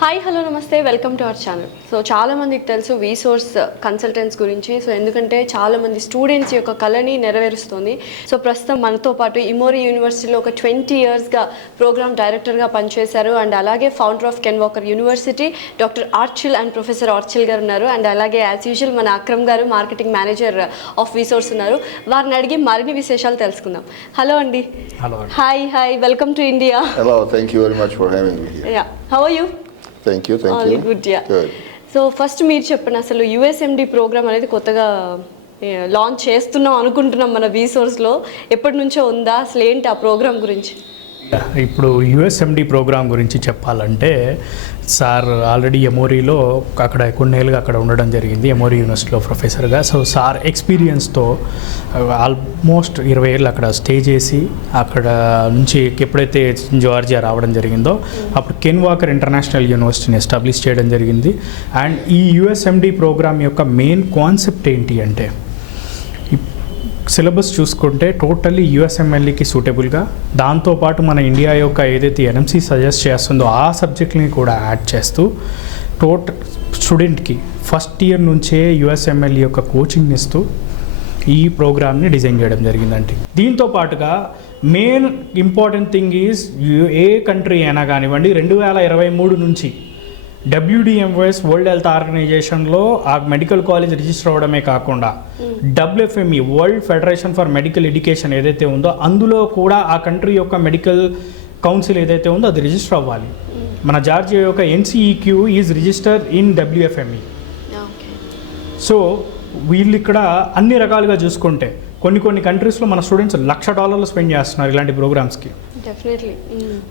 Hi hello నమస్తే welcome to our channel. So చాలామందికి తెలుసు రీసోర్స్ కన్సల్టెంట్స్ గురించి. సో ఎందుకంటే చాలామంది స్టూడెంట్స్ యొక్క కళని నెరవేరుస్తుంది. సో ప్రస్తుతం మనతో పాటు ఇమోరీ యూనివర్సిటీలో ఒక 20 yearsగా ప్రోగ్రామ్ డైరెక్టర్గా పనిచేశారు. అండ్ అలాగే founder of Ken Walker University doctor Archil and professor Archil గారు ఉన్నారు. అండ్ అలాగే యాజ్ యూజువల్ మన అక్రమ్ గారు మార్కెటింగ్ మేనేజర్ ఆఫ్ రీసోర్స్ ఉన్నారు. వారిని అడిగి మరిన్ని విశేషాలు తెలుసుకుందాం. హలో అండి. Hello. Hi welcome to India. Hello, thank you very much for having me here. Yeah, how are you? Thank you. All good, yeah. Good. So first మీరు చెప్పండి, అసలు USMD ప్రోగ్రామ్ అనేది కొత్తగా లాంచ్ చేస్తున్నాం అనుకుంటున్నాం మన రీసోర్స్లో. ఎప్పటి నుంచో ఉందా, అసలు ఏంటి ఆ ప్రోగ్రామ్ గురించి? ఇప్పుడు USMD ప్రోగ్రామ్ గురించి చెప్పాలంటే సార్ ఆల్రెడీ ఎమోరీలో అక్కడ కొన్నేళ్ళుగా అక్కడ ఉండడం జరిగింది, ఎమోరీ యూనివర్సిటీలో ప్రొఫెసర్గా. సో సార్ ఎక్స్పీరియన్స్తో ఆల్మోస్ట్ 20 ఏళ్ళు అక్కడ స్టే చేసి అక్కడ నుంచి ఎప్పుడైతే జార్జియా రావడం జరిగిందో అప్పుడు కెన్ వాకర్ ఇంటర్నేషనల్ యూనివర్సిటీని ఎస్టాబ్లిష్ చేయడం జరిగింది. అండ్ ఈ USMD ప్రోగ్రామ్ యొక్క మెయిన్ కాన్సెప్ట్ ఏంటి అంటే, సిలబస్ చూసుకుంటే టోటల్లీ USMLEకి సూటబుల్గా, దాంతోపాటు మన ఇండియా యొక్క ఏదైతే NMC సజెస్ట్ చేస్తుందో ఆ సబ్జెక్ట్ని కూడా యాడ్ చేస్తూ స్టూడెంట్కి ఫస్ట్ ఇయర్ నుంచే USMLE యొక్క కోచింగ్ ఇస్తూ ఈ ప్రోగ్రామ్ని డిజైన్ చేయడం జరిగిందండి. దీంతో పాటుగా main important thing is a country అయినా కానివ్వండి 2023 నుంచి WDMS వరల్డ్ హెల్త్ ఆర్గనైజేషన్లో ఆ మెడికల్ కాలేజ్ రిజిస్టర్ అవ్వడమే కాకుండా WFME world federation for medical education ఏదైతే ఉందో అందులో కూడా ఆ కంట్రీ యొక్క మెడికల్ కౌన్సిల్ ఏదైతే ఉందో అది రిజిస్టర్ అవ్వాలి. మన జార్జియా యొక్క NCEQE is register in WFME. So వీళ్ళు ఇక్కడ అన్ని రకాలుగా చూసుకుంటే కొన్ని కంట్రీస్లో మన స్టూడెంట్స్ $1,00,000 స్పెండ్ చేస్తున్నారు ఇలాంటి ప్రోగ్రామ్స్కి.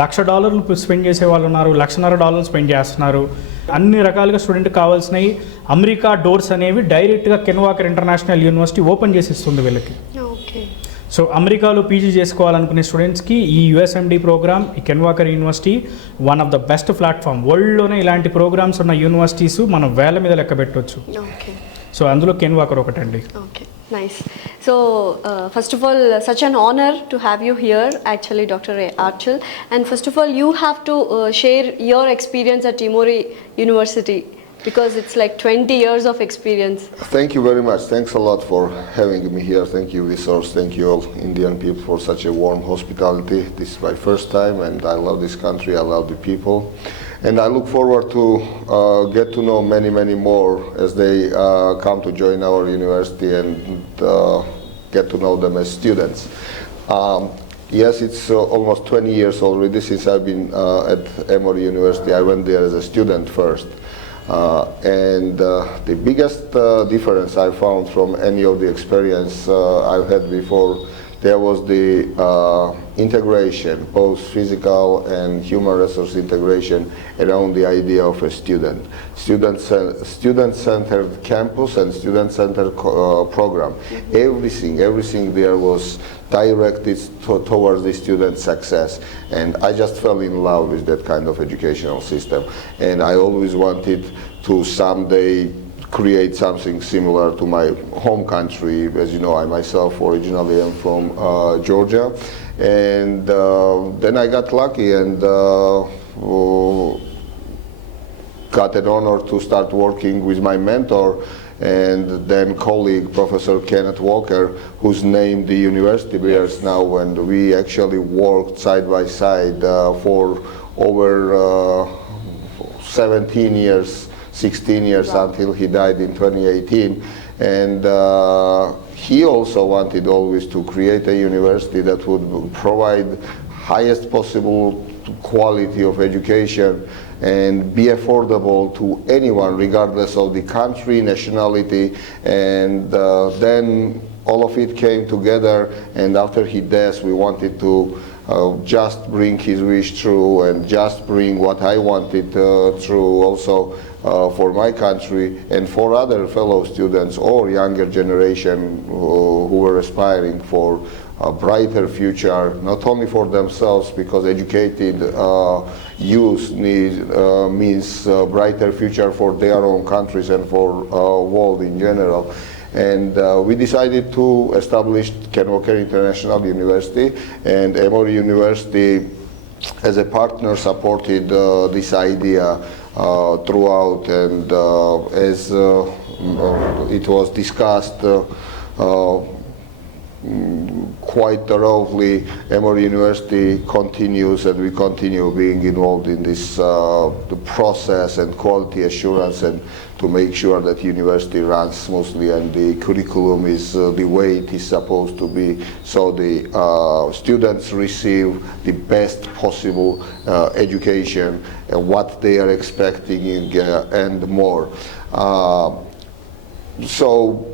$1,00,000 స్పెండ్ చేసే వాళ్ళు ఉన్నారు, $1,50,000 స్పెండ్ చేస్తున్నారు. అన్ని రకాలుగా స్టూడెంట్కి కావాల్సినవి అమెరికా డోర్స్ అనేవి డైరెక్ట్గా can walker international university open చేసి ఇస్తుంది వీళ్ళకి. సో అమెరికాలో పీజీ చేసుకోవాలనుకునే స్టూడెంట్స్కి ఈ USMD ప్రోగ్రామ్, ఈ Ken Walker University one of the best platform. వరల్డ్లోనే ఇలాంటి ప్రోగ్రామ్స్ ఉన్న యూనివర్సిటీస్ మనం వేల మీద లెక్క పెట్టవచ్చు. సో అందులో కెన్ వాకర్ ఒకటండి. Okay, nice. So first of all such an honor to have you here actually, Dr. Archil. And first of all you have to share your experience at Emory University because it's like 20 years of experience. Thank you very much. Thanks a lot for having me here. Thank you, Resource. Thank you all Indian people for such a warm hospitality. This is my first time and I love this country, I love the people. And I look forward to get to know many more as they come to join our university and get to know them as students. Yes, it's almost 20 years already since I've been at Emory University. I went there as a student first. And the biggest difference I found from any of the experience I've had before, there was the integration, both physical and human resource integration around the idea of a student. Student-centered campus and student-centered program. Everything there was directed towards the student success. And I just fell in love with that kind of educational system. And I always wanted to someday create something similar to my home country. As you know, I myself originally am from Georgia, and then I got lucky and got an honor to start working with my mentor and then colleague, Professor Kenneth Walker, whose name the university bears now, and we actually worked side by side for over 17 years, 16 years until he died in 2018. And he also wanted always to create a university that would provide highest possible quality of education and be affordable to anyone regardless of the country, nationality. And then all of it came together, and after his death we wanted to just bring his wish true and just bring what I wanted true also for my country and for other fellow students or younger generation who were aspiring for a brighter future, not only for themselves, because educated youth means a brighter future for their own countries and for world in general. And we decided to establish Ken Walker International University, and Emory University as a partner supported this idea throughout, and as it was discussed quite thoroughly, Emory University continues, and we continue being involved in this the process and quality assurance, and to make sure that university runs smoothly and the curriculum is the way it is supposed to be, so the students receive the best possible education and what they are expecting and more. So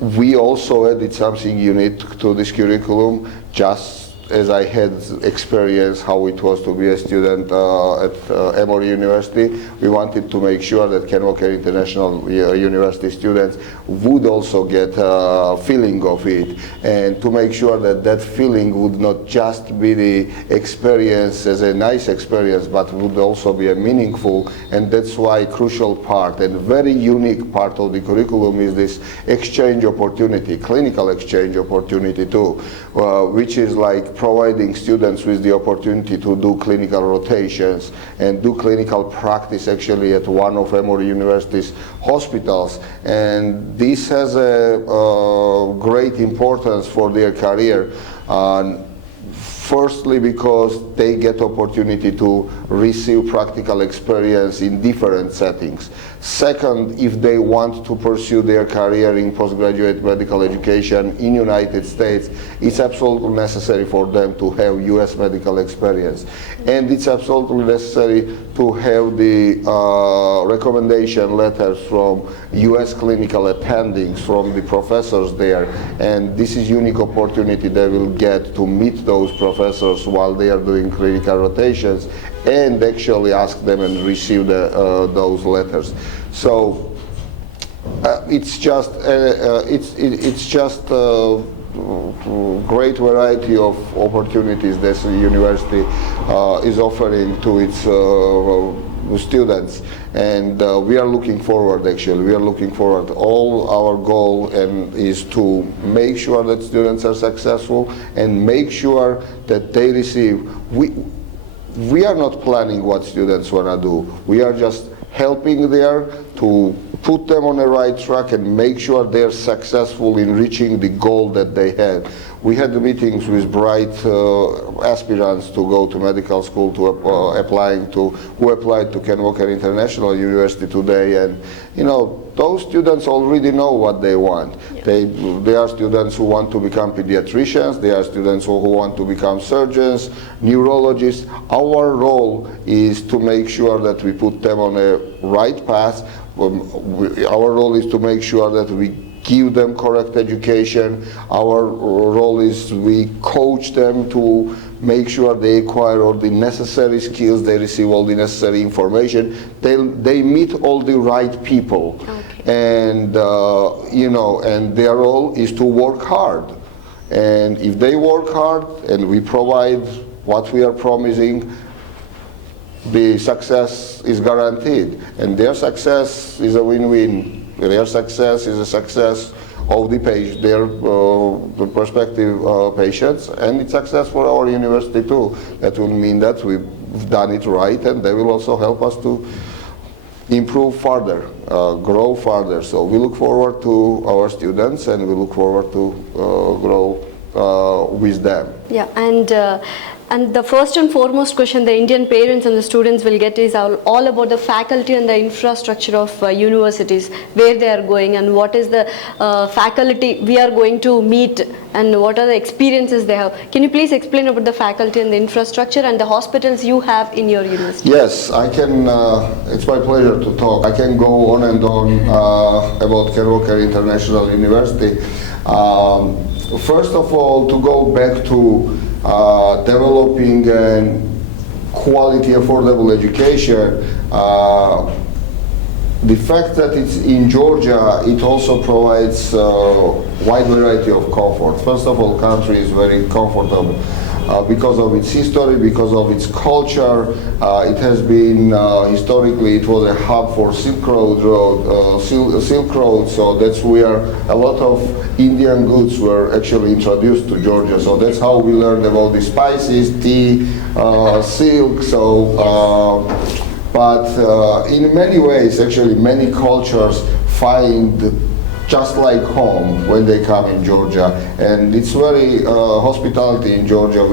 we also added something unique to this curriculum, just as I had experience how it was to be a student at Emory University. We wanted to make sure that Ken Walker International University students would also get a feeling of it, and to make sure that that feeling would not just be the experience as a nice experience, but would also be a meaningful. And that's why crucial part and very unique part of the curriculum is this exchange opportunity, clinical exchange opportunity too, which is like providing students with the opportunity to do clinical rotations and do clinical practice actually at one of Emory University's hospitals. And this has a great importance for their career. Firstly, because they get opportunity to receive practical experience in different settings. Second, if they want to pursue their career in postgraduate medical education in United States, it's absolutely necessary for them to have US medical experience. And it's absolutely necessary to have the recommendation letters from US clinical attendings from the professors there. And this is unique opportunity they will get to meet those professors while they are doing clinical rotations and actually ask them and receive those letters. So it's just great variety of opportunities that the university is offering to its students, and we are looking forward. Actually, we are looking forward. All our goal is to make sure that students are successful and make sure that they receive. We are not planning what students want to do. We are just helping there to put them on the right track and make sure they're successful in reaching the goal that they had. We had meetings with bright aspirants to go to medical school who applied to Ken Walker International University today, and you know, those students already know what they want. Yeah. They are students who want to become pediatricians, they are students who want to become surgeons, neurologists. Our role is to make sure that we put them on a right path. Our role is to make sure that we give them correct education. Our role is we coach them to make sure they acquire all the necessary skills, they receive all the necessary information, they meet all the right people. Okay. And you know, and their role is to work hard. And if they work hard and we provide what we are promising, the success is guaranteed, and their success is a win-win. Their success is a success of the the prospective patients, and it's success for our university too. That will mean that we've done it right, and they will also help us to improve further, grow further. So we look forward to our students, and we look forward to grow with them. Yeah, and the first and foremost question the Indian parents and the students will get is all about the faculty and the infrastructure of universities, where they are going and what is the faculty we are going to meet and what are the experiences they have. Can you please explain about the faculty and the infrastructure and the hospitals you have in your university? Yes, I can. It's my pleasure to talk. I can go on and on about Ken Walker International University. First of all, to go back to developing quality, affordable education, the fact that it's in Georgia, it also provides a wide variety of comfort. First of all, country is very comfortable because of its history, because of its culture. It has been historically, it was a hub for Silk Road, so that's where a lot of Indian goods were actually introduced to Georgia. So that's how we learned about the spices, tea, silk. So But in many ways, actually, many cultures find just like home when they come in Georgia, and it's very hospitality in Georgia.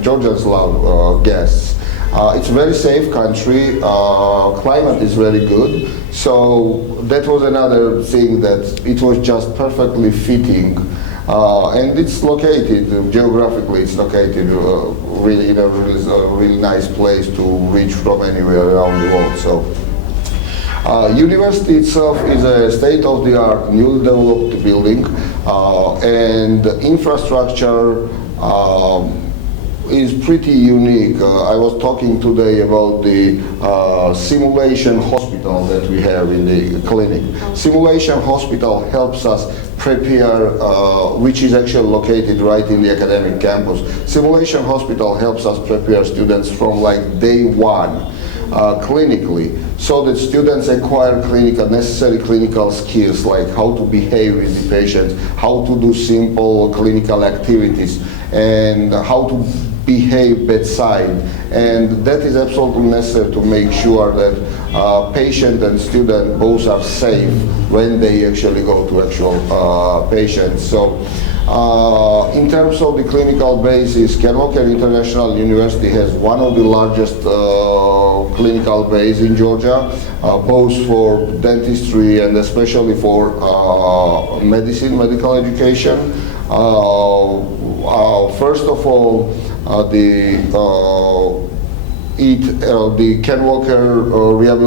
Georgians love guests. It's a very safe country. Climate is very good, so that was another thing that it was just perfectly fitting. And it's located geographically. It's located really in a really nice place to reach from anywhere around the world. So. University itself is a state-of-the-art, newly developed building, and the infrastructure is pretty unique. I was talking today about the simulation hospital that we have in the clinic. Simulation hospital helps us prepare, which is actually located right in the academic campus. Simulation hospital helps us prepare students from like day one. Clinically, so that students acquire necessary clinical skills like how to behave with the patients, how to do simple clinical activities, and how to behave bedside. And that is absolutely necessary to make sure that patient and student both are safe when they actually go to actual patients. So in terms of the clinical basis, Ken Walker International University has one of the largest clinical base in Georgia, both for dentistry and especially for medical education. First of all, the Ken Walker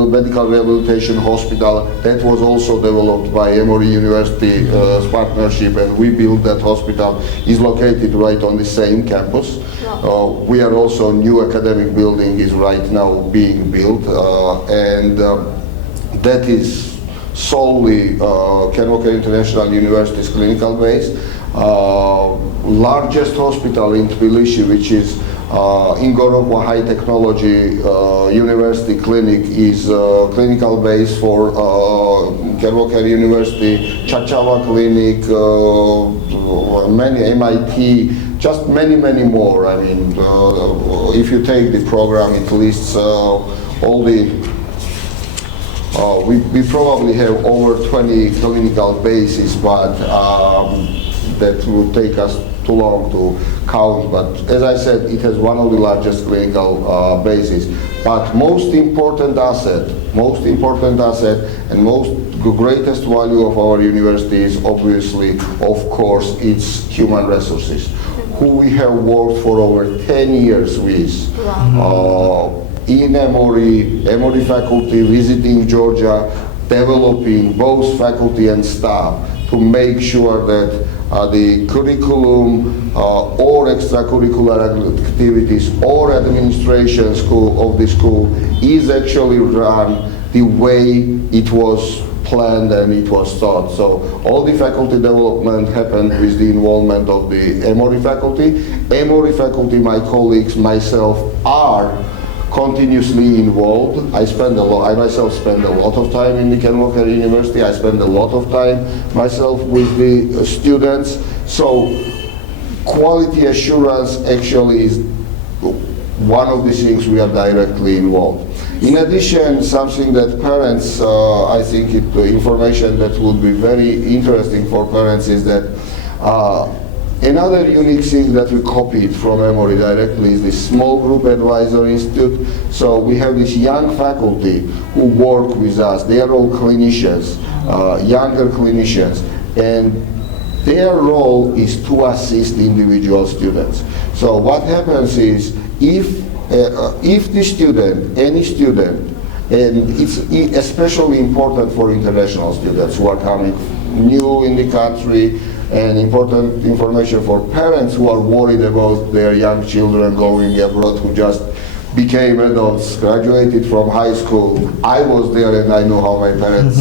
Medical Rehabilitation Hospital, that was also developed by Emory University partnership, and we built that hospital, is located right on the same campus. Wow. We are also, new academic building is right now being built, and that is solely Ken Walker International University's clinical base. Largest hospital in Tbilisi, which is Ingorokwa High Technology University Clinic, is clinical base for Ken Walker University, Chachava Clinic, many MIT, just many more. I mean, if you take the program, it lists all the. We probably have over 20 clinical bases, but that would take us too long to count. But as I said, it has one of the largest clinical bases. But most important asset, and greatest value of our university is obviously, of course, its human resources, who we have worked for over 10 years with. Wow. In Emory faculty, visiting Georgia, developing both faculty and staff to make sure that the curriculum or extracurricular activities or administration of the school is actually run the way it was planned and it was taught. So all the faculty development happened with the involvement of the Emory faculty. Emory faculty, my colleagues, myself, are continuously involved. I myself spend a lot of time in the Ken Walker University. I spend a lot of time myself with the students. So quality assurance actually is one of the things we are directly involved. In addition, something that parents, I think the information that would be very interesting for parents is that another unique thing that we copied from Emory directly is the Small Group Advisor Institute. So we have this young faculty who work with us. They are all clinicians, younger clinicians, and their role is to assist individual students. So what happens is, if the student, any student, and it's especially important for international students who are coming new in the country, and important information for parents who are worried about their young children going abroad, who just became adults, graduated from high school. I was there and I know how my parents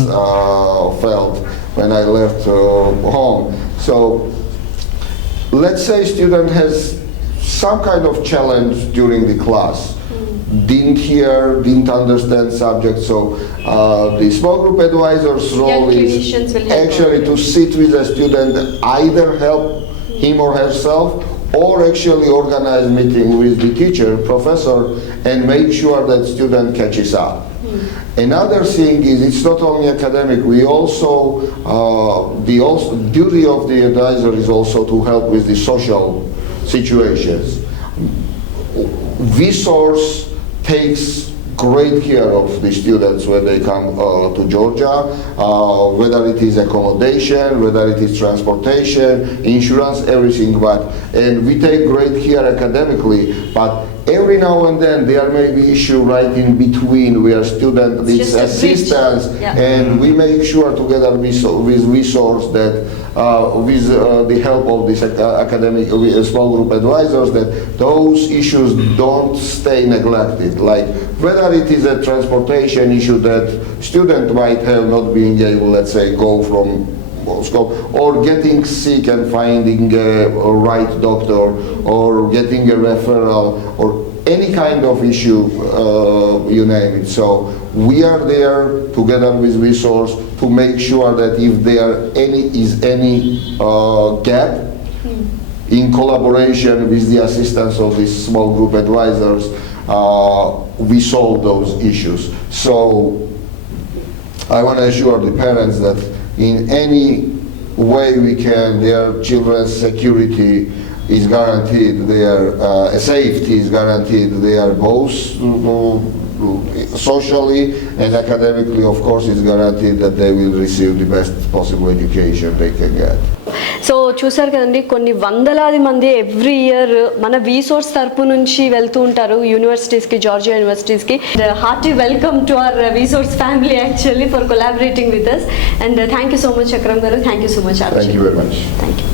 felt when I left home. So let's say a student has some kind of challenge during the class, didn't hear, didn't understand subject. So the small group advisor's role is actually to sit with a student, either help him or herself, or actually organize meeting with the teacher, professor, and make sure that student catches up. Another thing is it's not only academic. We also the duty of the advisor is also to help with the social situations. Resource takes great care of the students when they come to Georgia, whether it is accommodation, whether it is transportation, insurance, everything. And we take great care academically, but every now and then there may be issue right in between where student needs assistance, and we make sure together with resource that with the help of this academic small group advisors that those issues don't stay neglected. Like whether it is a transportation issue that student might have not being able, let's say, go from Moscow, or getting sick and finding a right doctor, or getting a referral, or any kind of issue, you name it. So we are there together with resource to make sure that if there is any gap in collaboration with the assistance of these small group advisors, we solve those issues. So I want to assure the parents that in any way we can, their children's security is guaranteed, their safety is guaranteed, they are both socially and academically, of course, it's guaranteed that they will receive the best possible education they can get. So చూసారు కదండి, కొన్ని వందలాది మంది every year మన resource తరపు నుంచి వెళ్తూ ఉంటారు యూనివర్సిటీస్కి, జార్జియా యూనివర్సిటీస్కి. Hearty welcome to our resource family actually for collaborating with us. And thank you so much Akram గారు, thank you so much. Thank you very much. Thank you.